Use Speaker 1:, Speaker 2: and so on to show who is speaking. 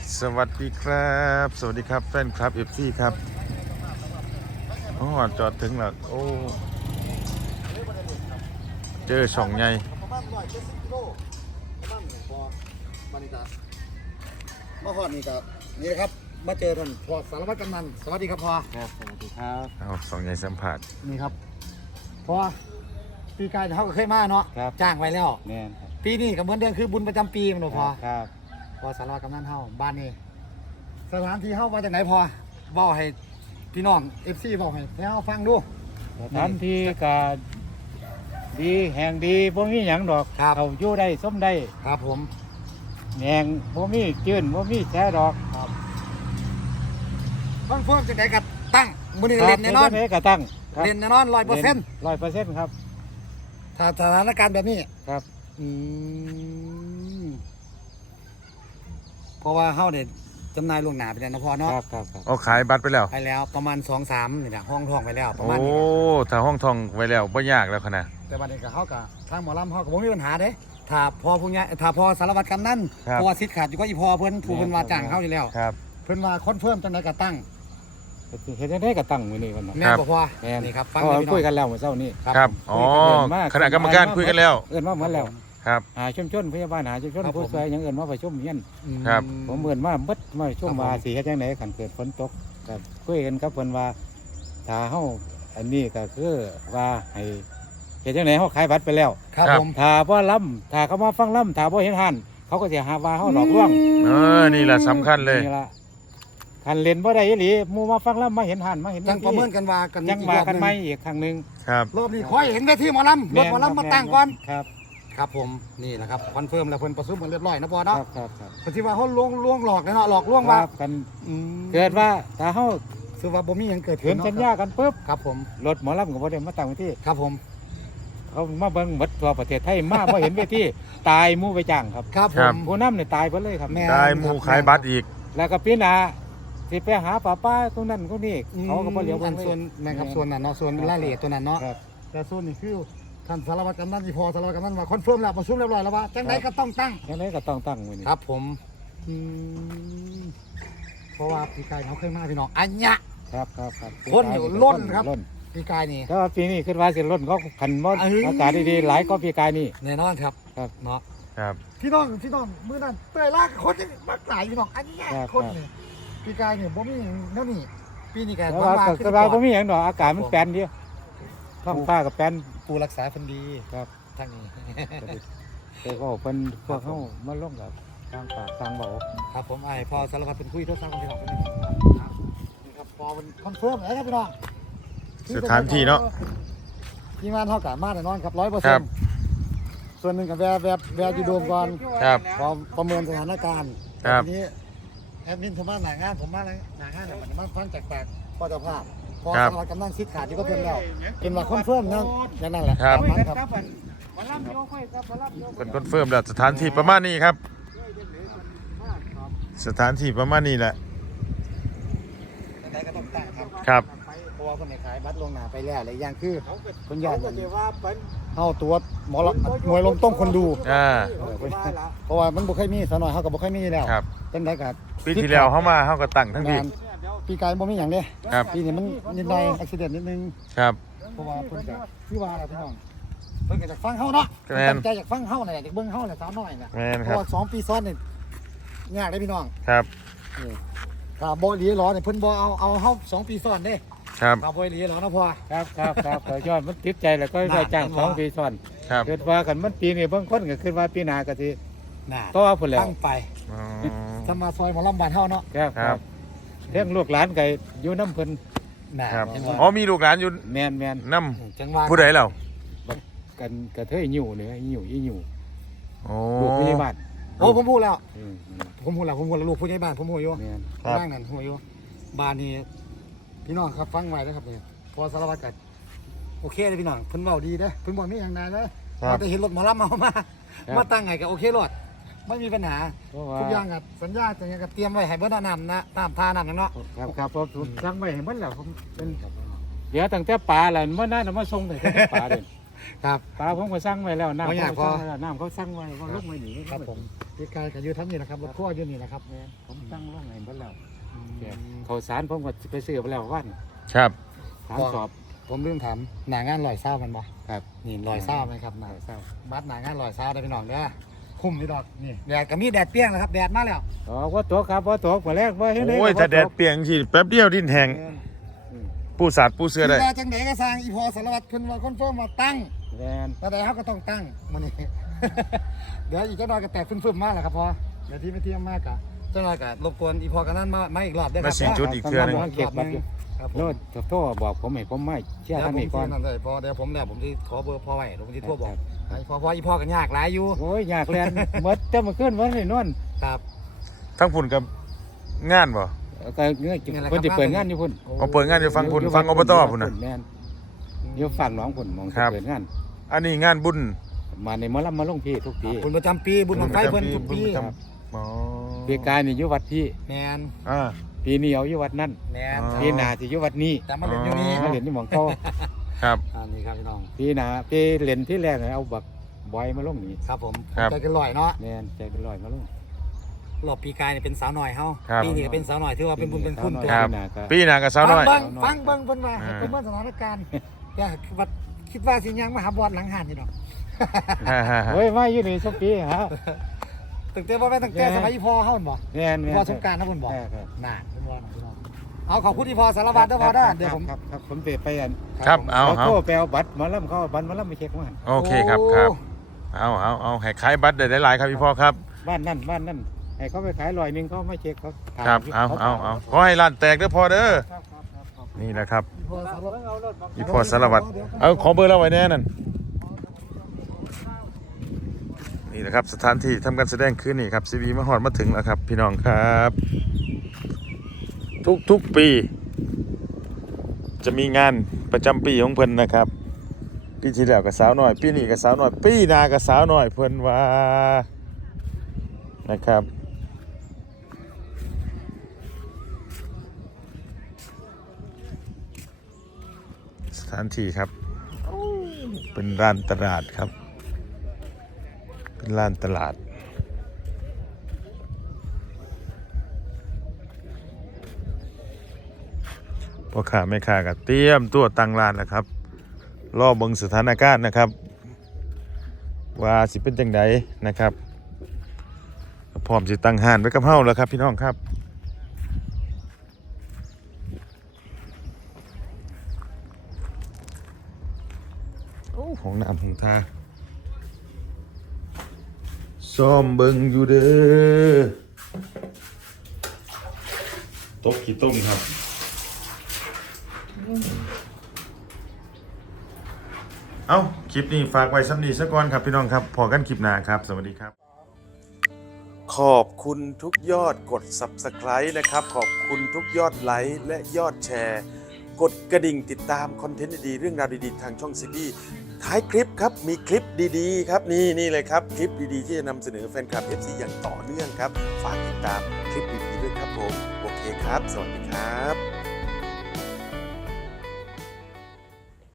Speaker 1: สวัสดีครับสวัสดีครับแฟนคลับเอฟซีครับอ๋อจอดถึงแล้วโอ้เจอช่องใหญ่
Speaker 2: ประมาณ170 กิโลประมาณพอมานี่ครับมาฮอดนี่ครับนี่นะครับมาเจอท่านพอสารวัตรกำนันสวัสดีครับพอ
Speaker 3: ครับสวัสดีครับ
Speaker 1: เอาช่องใหญ่สัมผัส
Speaker 2: นี่ครับพอปีกายเขาก็เคยมาเนาะจ้างไว้แล้ว
Speaker 3: แม่นครับ
Speaker 2: ปีนี้ก็เหมือนเดิมคือบุญประจำปีมันบ่พอ
Speaker 3: ครับ
Speaker 2: พอสารวัตรกำนันเฮาบ้านนี้สถานที่เฮามาจากไหนพอเว้าให้พี่น้อง FC เว้าให้เฮาฟังดู
Speaker 3: สถานที่ก็ดีแห่งดีบ่มีหยังดอก
Speaker 2: ครับ
Speaker 3: เขาอยู่ได้ส้มได้
Speaker 2: ครับผม
Speaker 3: แห่งบ่มีจื้นบ่มีแช่ดอก
Speaker 2: เพิ่มจากไหนก็ตั้งมื้อนี้เล่นแน่นอน
Speaker 3: ครับก็ตั้งครับ
Speaker 2: เล่นแน่นอน 100%
Speaker 3: 100%ครับ
Speaker 2: ถ้าสถานการณ์แบบนี้
Speaker 3: ครับ
Speaker 2: อืมเพราะว่าเฮาเนี่ยจำหนายล่วงหน้าไปแล้วนะพ่อ
Speaker 3: ค
Speaker 2: เนาะ
Speaker 3: รับครับครับ
Speaker 1: เอาขายบัตรไปแล้ว
Speaker 2: ไปแล้วประมาณ 2-3นี่นะห้องทองไปแล้วประ
Speaker 1: โอ้
Speaker 2: มาณนี้
Speaker 1: ถ้าห้องทองไว้แล้วไม่ยากแล้วขนาด
Speaker 2: แต่บัดนี้ก็เฮาก็ทางหมอลำเฮาก็บ่มีปัญหาเด้ถ้าพอผู้ใหญ่ถ้าพอสารวัตรกำนัน
Speaker 1: ครับ
Speaker 2: เพราะว่าสิทธิ์ขาดอยู่ก็อีพอเพิ่นผู้เพิ่นว่าจ้างเฮาอยู่แล้ว
Speaker 1: ครับ
Speaker 2: เพิ่นว่าคอนเฟิร์มจังได๋ก็ตั้ง
Speaker 3: เฮ็ดได้ก็ตั้งมื้อนี้วันนั้น
Speaker 2: แม่นบ่พอ
Speaker 3: แม่น
Speaker 2: นี่ครับฟัง
Speaker 3: เขา
Speaker 2: เลยพี่น้
Speaker 3: คุย
Speaker 2: อง
Speaker 3: กันแล้วเมื่อเช้านี้
Speaker 1: ครับอ๋อ
Speaker 3: คุยกันมาก
Speaker 1: คณะกรรมการคุยกันแล้ว
Speaker 3: เอิ้นมาหมดแล้ว
Speaker 1: ครับ
Speaker 3: หาชุมชนพยาบาลหาชุมชนผู้ช่วยหยังเอิ้นมาประชุมเฮียน
Speaker 1: ครับ
Speaker 3: ผมเอิ้นมาเบิดมาประชุมว่าสิเฮ็ดจังได๋คันเกิดฝนตกก็คุยกันกับเพิ่นว่าถ้าเฮาอันนี้ก็คือว่าให้เฮ็ดจังได๋เฮาขายบัตรไปแล้ว
Speaker 2: ครับ
Speaker 1: ครับ
Speaker 2: ผม
Speaker 3: ถ้าบ่ล้ำถ้าเขามาฟังล้ำถ้าบ่เห็นหันเขาก็สิหาว่าเฮาหลอกลวง
Speaker 1: นี่แหละสำคัญเลย
Speaker 3: นี่ล่ะคันเล่นบ่ได้อีหลีหมู่มาฟังล้ำมาเห็นหันมาเห็น
Speaker 2: จังประเมินกันว่ากัน
Speaker 3: ยัง
Speaker 2: อีก
Speaker 3: มาร
Speaker 2: อบ
Speaker 3: กัน
Speaker 2: ห
Speaker 3: ใหม่
Speaker 2: นึง
Speaker 3: อีกครั้งหนึง
Speaker 1: ครับ
Speaker 2: รอบนี้ขอให้เห็นเวทีหมอลำรถหมอลำมาตั้งก่อน
Speaker 3: ครับ
Speaker 2: ครับผมนี่แหละครับคอนเฟิร์มแล้วเพิ่นประชุมกันเรียบร้อยนะพ่อ
Speaker 3: ครั
Speaker 2: เนาะ
Speaker 3: บครับครับ
Speaker 2: ปฏิว่าเขาลวงหลอกเลยเนาะหลอกลวง
Speaker 3: ค
Speaker 2: ว่า
Speaker 3: รับกัน
Speaker 2: อืม
Speaker 3: เกิดว่าถ้าเฮา
Speaker 2: คือว่าบ่มีหยังเกิด
Speaker 3: เขียนสัญญากันปุ๊บ
Speaker 2: ครับผม
Speaker 3: รถหมอลำก็บ่ได้มาตั้งไว้ที่
Speaker 2: ครับผม
Speaker 3: เขามาเบิ่งหมดทั่วประเทศไทยมาบ่เห็นเวทีตายหมู่ไปจ้างครับ
Speaker 2: ครับผ
Speaker 1: ครั
Speaker 2: ม
Speaker 1: บ
Speaker 3: ผู้นำเนี่ยตายไปเลยครับ
Speaker 2: แม่
Speaker 1: ได้หมูขายบัตรอีก
Speaker 3: แล้วก็ปีหน้าสิไปหาป้าตรงนั้นตรงนี้เขาก็บ่เหลียว
Speaker 2: อั
Speaker 3: เบิ่
Speaker 2: น
Speaker 3: งเลย
Speaker 2: ส่วนแม่นครับส่วนนั้นเนาะส่วนรายละเอียดตัวนั้นเนาะ
Speaker 3: ครับ
Speaker 2: แต่ส่วนนี้คือท่านสารวัตรกำนันที่พอสารวัตรกำนันว่าคอนเฟิร์มแล้วประชุมเรียบร้อยแล้วว่าจังไดก็ต้องตั้ง
Speaker 3: ยังไงก็ต้องตั้งไว้นี่
Speaker 2: ครับผมอืมเพราะว่าปีกายเขาเคยมาพี่น้องอันเนี้ย
Speaker 3: ครับครับครับ
Speaker 2: คนอยู่ล้นครับ
Speaker 3: ล้น
Speaker 2: ปีกายนี่
Speaker 3: แต่ว่าปีนี้คิดว่าสิล้นก็ขันบ่
Speaker 2: เอ้ย
Speaker 3: อากาศดีๆหลายก็ปีกายนี่
Speaker 2: แน่นอนครับ
Speaker 3: ครับ
Speaker 2: เนาะ
Speaker 1: ครับ
Speaker 2: พี่น้องมื้อนั้นเตยลากคนนี่มักหลายพี่น้องอันเนี้ย
Speaker 3: ครับ
Speaker 2: คนนี่ปีกายนี่บ่มีแนวนี้ปีนี้ก็
Speaker 3: แต่
Speaker 2: หวั
Speaker 3: ว่าง
Speaker 2: ว่า
Speaker 3: ก็
Speaker 2: ขึ้น
Speaker 3: ก็
Speaker 2: ก่
Speaker 3: ว่า
Speaker 2: อน
Speaker 3: บ่มีหยังดอกอากาศมันแปรนเดียวท้องฟ้าก็แปรน
Speaker 2: ผู้รักษาคนดี
Speaker 3: ครับ
Speaker 2: ทางนี้
Speaker 3: แต่ก็เพิ่นพวกเฮามาลงกับทางปากทางเบา
Speaker 2: ครับผมไอ้พอสารวัตรเป็นคุยโทรศัพท์กับพี่น้องคนนี้นี่ครับพอมันคอนเฟิร์มแล้วครับพี่น้อง
Speaker 1: สถานที่เนาะ
Speaker 2: ทีมงานเท่ากับมาแน่นอนครับ
Speaker 1: ครับ
Speaker 2: 100%ส่วนหนึ่งกับแวร์อยู่โดมก่อน
Speaker 1: ครับ
Speaker 2: พอประเมินสถานการณ์
Speaker 1: ครับ
Speaker 2: ทีนี้แอดมินผมมาหนางานผมมาหนางานเนี่ยมันมาฟังจากปากพ่อเจ้าภาพพอ
Speaker 1: ครับ
Speaker 2: สารวัตรกำนันซิดขาดที่ก็เพิ่มแล้วเป็นว่าคอนเฟิร์มนั่นอย่างนั้นแหละ
Speaker 1: ครับ
Speaker 2: ตามนั้นครับ
Speaker 3: มาลํโยค่อยครับมาลํโย
Speaker 1: เป็นคอนเฟิร์มแล้วสถานที่ประมาณนี้ครับ สถานที่ประมาณนี้แหละ
Speaker 2: ใดๆก็ต้องตั้งครับ
Speaker 1: ครับ
Speaker 2: เพราะว่าคนในขายบัตรลวงหน้าไปแล้วหลายอย่างคือคนญาติ
Speaker 3: ก็สิว่าเพิ่น
Speaker 2: เข้าตัวหมอละมวยลงต้มคนดู
Speaker 1: อ่า
Speaker 2: เพราะว่ามันบ่เคยมีสาวน้อยเขาก็บ่เคยมีแล้ว
Speaker 1: ครับ
Speaker 2: จังได๋ก็
Speaker 1: ปีที่แล้วเข้ามาเขาก็ตั้งทั้งปี
Speaker 2: งานปีกายบ่มีหยังเด้
Speaker 1: ครับ
Speaker 2: ปีนี้มันนิดหน่อยอุบิเหตุนิดนึง
Speaker 1: ครับ
Speaker 2: เพราะว่าเพิ่นก็คือว่าล่ะพี่น้องเพิ่นก็อยากฟังเฮาเนาะ
Speaker 1: แม่น
Speaker 2: ตั้งใจอยากฟังเฮาน่ะอยากเบิ่งเฮาน่ะสาวน้อยน่ะ
Speaker 1: แม่น
Speaker 2: เพ
Speaker 1: ครับ
Speaker 2: ราะว่า2 ปีซ้อนนี่ยากเด้พี่น้อง
Speaker 1: ครับ
Speaker 2: นี่ถ้าบ่หลีหรอเนี่ยเพิ่นบ่เอาเฮา2 ปีซ้อนเด้
Speaker 1: ครับ
Speaker 2: ถ้าบ่หลีหรอนะพ่อ
Speaker 3: ครับก็ยอดมันติดใจแล้วก็ได้จ้าง
Speaker 2: น่ะ
Speaker 3: 2 ปีซ้อน
Speaker 1: ครับ
Speaker 3: คิดว่ากันมันปีนี้บางคนก็คิดว่าปีหน้าก็สิ
Speaker 2: น่ะ
Speaker 3: ต่อพุ่นแล้ว
Speaker 2: ตั้งไป
Speaker 1: อ๋อ
Speaker 2: ถ้ามาซอยหมอลำบ้านเฮาเนาะ
Speaker 3: ครับ
Speaker 1: ครับ
Speaker 3: เรื่องลูกหลานก็อยู่น้ำเพิ่น
Speaker 2: น่ะ
Speaker 1: ครับ
Speaker 2: เห็นบ่
Speaker 1: อ๋อมีลูกหลานอยู่
Speaker 3: แม่น
Speaker 1: น้
Speaker 2: จังว่า
Speaker 1: ำผู้ใดเรา
Speaker 3: กันกระเทยหิวเนี่ยหิว
Speaker 1: โอ้
Speaker 3: ลูกพยาบาล
Speaker 2: โอ้ผมพูดแล้ว
Speaker 3: อืม
Speaker 2: ผมพูดแล้วลูกผู้ใหญ่บ้านผมพูดอยู่
Speaker 3: แม่น
Speaker 1: ครับ
Speaker 2: ร่างนั่นหัวอยู่บ้านนี้พี่น้องครับฟังไว้นะครับเนี่ยพอสารวัตรกันโอเคเลยพี่น้องเพิ่นเว้าดีเด้อเพิ่นบ่มีอย่างใดเลย
Speaker 1: ครับ
Speaker 2: แต่เห็นรถหมอลำมาตั้งไงก็โอเครถไม่มีปัญหา
Speaker 3: เพราะว่า
Speaker 2: ทุกอย่างก็สัญญาจังก็เตรียมไว้ให้เบิดน้ำนะตามทาน้ำอย่างเนาะ
Speaker 3: ครับผมสั่งไว้ให้มันแล้วผมเป็นเดี๋ยวตั้งแต่ปลาแล้วเมื่อนั้นเอามาส่งให้ปลาเด่น
Speaker 2: ครับ
Speaker 3: ปลาผมก็สั่งไว้แล้วน้ำ
Speaker 2: บ่อยาก
Speaker 3: เขา
Speaker 2: พอ
Speaker 3: สั่งไว้แล้วน้ำเขาสั่งไว้ว่าลูกไม่หนี
Speaker 2: ครับผมปีกายกับอยู่ทั้งนี้นะครับรถขั้วอยู่นี่นะครับ
Speaker 3: ผมตั้งร่องให้เบิดแล้วแจกข้าวสารผมก็ไปซื้อไปแล้ววัน
Speaker 1: ครับ
Speaker 3: ถามสอบ
Speaker 2: ผมลืมถามหนางานลอยเศร้ามันบ่
Speaker 3: ครับ
Speaker 2: นี่ลอยเศร้าไหมครับหนา
Speaker 3: เศร้า
Speaker 2: บัดหนางานลอยเศร้าได้พี่น้องเด้อคุ้มพี่ดอกนี่แดดก็มีแดดเปรี้ยงแล้วครับแดดมาแล้ว
Speaker 3: อ๋อว่าตกครับว่าตกมาแรกว่าเห็น
Speaker 1: โอ้ยถ้าแดดเปรียงสิแป๊บเดียวดินแห้งปูสาดปูเสือได้
Speaker 2: ว่าจังไดก็สร้างอีพอสารวัตรเพิ่นว่าคอนเฟิร์มว่าตั้ง
Speaker 3: แมน
Speaker 2: แต่ใดเฮาก็ต้องตั้งมื้อนี้ เดี๋ยวอีกจักหน่อยก็แตกฟึ่มๆมาแล้วครับพอเดี๋ยวที่ไม่เที่ยงมากะจักหน่อยก็รบกวนอีพอกันนั้นมาอีกรอบได้อค
Speaker 1: มา
Speaker 2: รับ
Speaker 1: สิงจุดอีกเทื่อหนึง
Speaker 3: เก็บบัตรอยู่
Speaker 2: ครับผม
Speaker 3: โน้ตโทรบอกผมให้ผมไม่เชื่อ
Speaker 2: เดี๋ยว
Speaker 3: ท่าน
Speaker 2: ผม
Speaker 3: นี่ก่อน
Speaker 2: นั่นเลยพอเดี๋ยวผมสิขอเบอร์พอไว้เดี๋ยวผมสิโทรบอกให้พออีพอกันยากหลายอยู่
Speaker 3: โอ้ยอยากเรียนหมดจะมาขึ้นวันนี้นอน
Speaker 2: ครับ
Speaker 1: ทั้งพุ่นกับงานบ่
Speaker 3: ก็เงื่อนคนที่เปิดงานอยู่พุ่น
Speaker 1: เอาเปิดงานอยู่ฟังพุ่นฟังอบตพุ่นน่ะ
Speaker 3: แม่นอยู่ฝั่งหนองพุ่นมอง
Speaker 1: ครับ
Speaker 3: เปิดงาน
Speaker 1: อันนี้งานบุญ
Speaker 3: มาในหมอลำมาลงพี่ทุกปี
Speaker 2: บุญประจำปีบุญบังไฟเพิ่นทุกปี
Speaker 1: บุญประจำอ๋อ
Speaker 3: ปีกายนี่อยู่วัดพี่
Speaker 2: แมน
Speaker 1: อ่า
Speaker 3: ปีนี้เอาอยู่วัดนั่น
Speaker 2: แมน
Speaker 1: อ๋อ
Speaker 3: ปีหนาสิอยู่วัดนี้
Speaker 2: แต่มาเล่นอยู่นี่
Speaker 3: มาเล่นที่หมองเก่า
Speaker 1: ครับ
Speaker 2: อันนี้ครับพี่น้อง
Speaker 3: ปีหนาปีเล่นที่แรกเอาบักบอยมาลงนี่
Speaker 2: ครับผม
Speaker 1: ครับ
Speaker 2: ใจกันลอยเนาะ
Speaker 3: แม่นใจเป็นร้อยมาลง
Speaker 2: รอบปีกายเนี่ยเป็นสาวหน่อยเฮา
Speaker 1: ครับ
Speaker 2: ปีนี้ก็เป็นสาวหน่อยถือว่าเป็นบุญเป็นคุณตัว
Speaker 1: ครับ
Speaker 3: ปีหน้าก็
Speaker 1: ปีหน้ากับสาวน้อย
Speaker 2: ฟังเบิ่งเพิ่นว่า
Speaker 1: อ่า
Speaker 2: เป็นเบิ่งสถานการณ์อย่าคิดว่าสิยังมาหาบอดหลังหานนี่ดอก
Speaker 3: เฮ้ยมาอยู่นี่สักปีฮะ
Speaker 2: ตั้งแต่ว่าแม่นตั้งแต่สมัยอีพ่อเฮาหั่นบ่
Speaker 3: แม่น
Speaker 2: อี
Speaker 3: แม่น
Speaker 2: พ่อสงกรานต์นะเพิ่นบอก
Speaker 3: ครับ
Speaker 2: น่าเพิ่นว่าน่ะพี่น้องเอาขอบคุณอีพ่อสารวัตรเด้อพ่อเด้อเดี๋ยวผม
Speaker 3: ครับผมไปอัน
Speaker 1: ครับเอา
Speaker 3: เขา
Speaker 1: เอา
Speaker 3: โทรไปเอาบัตรมาล่ำเขาเอาบัตรมาล่ำไปเช็คว่า
Speaker 1: โอเคครับครับเอาให้ขายบัตรได้หลายๆครับพี่พ่อครับ
Speaker 3: บ้านนั่นให้เขาไปขาย100นึงเขาไม่เช็คเขาถม
Speaker 1: ครับเอาขอให้ร้านแตกเด้อพ่อเด้อ
Speaker 3: ครับ
Speaker 1: นี่แหละครับ
Speaker 2: อีพ่อสารวัตร
Speaker 1: อีพ่อสารวัตรเอาขอเบอร์เราไว้แน่นั่นนี่แหละครับสถานที่ทำการแสดงคืนนี่ครับซีบีมาฮอดมาถึงแล้วครับ พี่น้องครับ ทุกปี จะมีงานประจำปีของเพิ่นนะครับปีที่แล้วกับสาวน้อยปีนี้กับสาวน้อยปีหน้ากับสาวน้อยเพิ่นว่านะครับสถานที่ครับเป็นร้านตลาดครับเป็นร้านตลาดพ่อค้าแม่ค้าก็เตรียมตัวตั้งร้านแล้วครับรอเบิ่งสถานการณ์นะครับว่าสิเป็นจังไดนะครับพร้อมสิตั้งห้านไว้กับเฮาแล้วครับพี่น้องครับโอ้ของน้ำของทาซ้อมเบิ่งอยู่เด้อตกขี้ต้มครับเอาคลิปนี้ฝากไว้สำนีซะก่อนครับพี่น้องครับพอกันคลิปหน้าครับสวัสดีครับขอบคุณทุกยอดกด Subscribe นะครับขอบคุณทุกยอดไลค์และยอดแชร์กดกระดิ่งติดตามคอนเทนต์ดีๆเรื่องราวดีๆทางช่องซีบีท้ายคลิปครับมีคลิปดีๆครับนี่เลยครับคลิปดีๆที่จะนำเสนอแฟนคลับ FC อย่างต่อเนื่องครับฝากติดตามคลิปดีๆด้วยครับผมโอเคครับสวัสดีครับ